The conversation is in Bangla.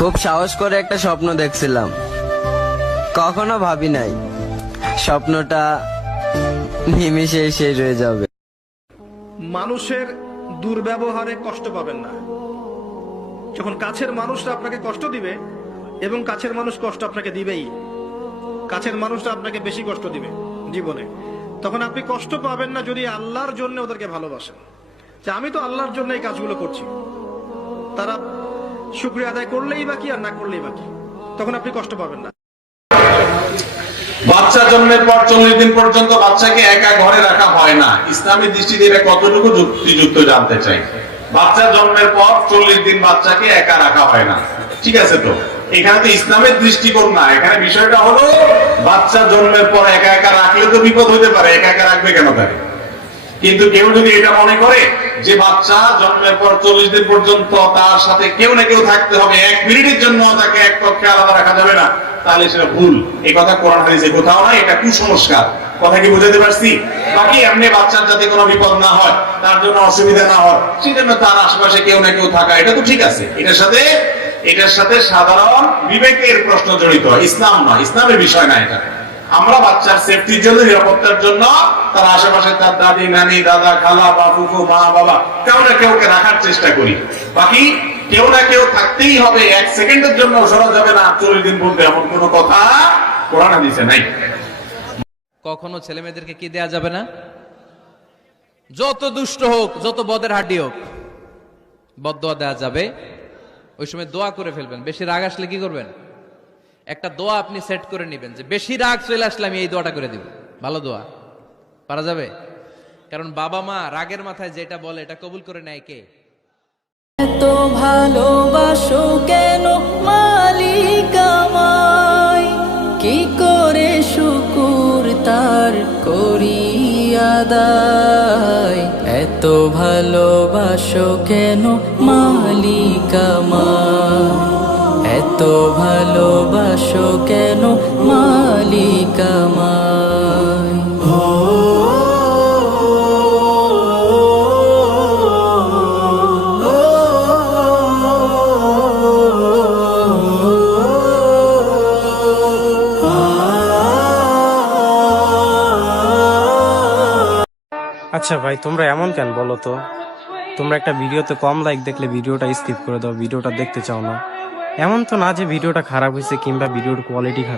খুব সাহস করে একটা স্বপ্ন দেখছিলাম, কখনো ভাবি নাই স্বপ্নটা নিমিষেই শেষ হয়ে যাবে। মানুষের দুর্ব্যবহারে কষ্ট পাবেন না। যখন কাছের মানুষরা আপনাকে কষ্ট দিবে, এবং কাছের মানুষ কষ্ট আপনাকে দিবেই, কাছের মানুষরা আপনাকে বেশি কষ্ট দিবে জীবনে, তখন আপনি কষ্ট পাবেন না যদি আল্লাহর জন্য ওদেরকে ভালোবাসেন, যে আমি তো আল্লাহর জন্য এই কাজগুলো করছি, তারা শুকরিয়া আদায় করলেই বাকি আর না করলেই বাকি, তখন আপনি কষ্ট পাবেন না। বাচ্চা জন্মের পর 40 দিন পর্যন্ত বাচ্চাকে একা ঘরে রাখা হয় না। ইসলামী দৃষ্টিতে এটা কতটুকু যুক্তিযুক্ত জানতে চাই। বাচ্চা জন্মের পর 40 দিন বাচ্চাকে একা রাখা হয় না, ঠিক আছে? তো এখানে তো ইসলামের দৃষ্টিকোণ না, এখানে বিষয়টা হলো বাচ্চা জন্মের পর একা একা রাখলে তো বিপদ হতে পারে, একা একা রাখবে কেন তাকে? কিন্তু কেউ যদি এটা মনে করে যে বাচ্চা জন্মের পর 40 দিন পর্যন্ত তার সাথে কেউ না কেউ থাকতে হবে, 1 মিনিটের জন্য তাকে এক কক্ষে আলাদা রাখা যাবে না, তাহলে সেটা ভুল। এই কথা কোরআন হাদিসে কোথাও নাই, এটা কুসংস্কার। কথা কি বুঝাতে পারছি? বাকি এমনি বাচ্চার যাতে কোনো বিপদ না হয়, তার জন্য অসুবিধা না হয়, সেজন্য তার আশেপাশে কেউ না কেউ থাকা, এটা তো ঠিক আছে। এটার সাথে সাধারণ বিবেকের প্রশ্ন জড়িত, ইসলাম নয়, ইসলামের বিষয় না এটা। আমরা বাচ্চার সেফটির জন্য, নিরাপত্তার জন্য তার আশেপাশে তার দাদি, নানি, দাদা, খালা বা ফুফু, মা, বাবা কেউ না কেউকে রাখার চেষ্টা করি। বাকি কেউ না কেউ থাকতেই হবে, 1 সেকেন্ডের জন্য সরা যাবে না 40 দিন বলতে, এমন কোনো কথা কোরআন হাদিসে নাই। কখনো ছেলে মেয়েদেরকে কি দেয়া যাবে না? যত দুষ্ট হোক, যত বদের হাড্ডি হোক, বদদোয়া দেয়া যাবে। ওই সময় দোয়া করে ফেলবেন। বেশি রাগ আসলে কি করবেন? একটা দোয়া আপনি সেট করে নেবেন যে বেশি রাগ চলে আসলে আমি এই দোয়াটা করে দিব। ভালো দোয়া পারা যাবে? কারণ বাবা মা রাগের মাথায় যেটা বলে এটা কবুল করে নেয় কে? এত ভালোবাসো কেন মালিক আমায়, কি করে শুকুর তার করি আদায়। এত ভালোবাসো কেন মালিক আমায়, এত ভালোবাসো কেন মালিক আমায়। আচ্ছা ভাই, তোমরা এমন কেন বলো তো? তোমরা একটা ভিডিওতে কম লাইক দেখলে ভিডিওটা স্কিপ করে দাও, ভিডিওটা দেখতে চাও না। এমন তো না যে ভিডিওটা খারাপ হয়েছে কিংবা ভিডিওর কোয়ালিটি খারাপ।